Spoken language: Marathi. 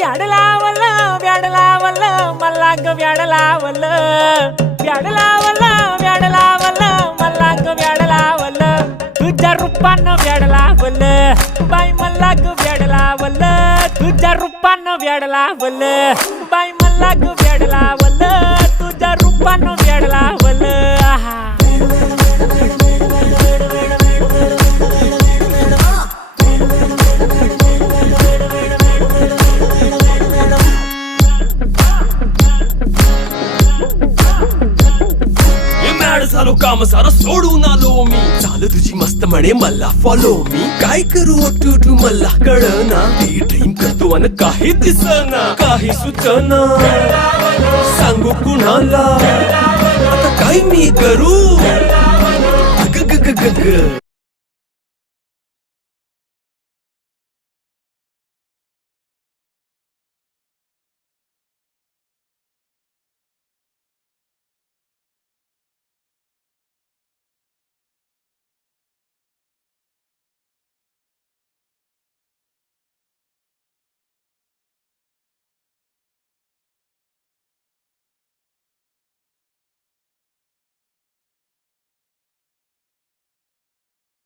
व्याड लावलं व्याड लावलं मला ग व्याड लावलं व्याड लावलं व्याड लावलं मला ग व्याड लावलं तुझ्या रूपानं व्याड लावलं बाई मला ग व्याड लावलं तुझ्या रूपानं व्याड लावलं बाई मला ग व्याड लावलं तुझ्या रूपानं व्याड लावलं आहा झालो काम सारं सोडून आलो मी चाल तुझी मस्त म्हणे मला फॉलो मी काय करू टू मला कळना ती ड्रीम करतो आणि काही दिसना काही सुचना सांगू कुणाला आता काय मी करू ग ग ग ग ग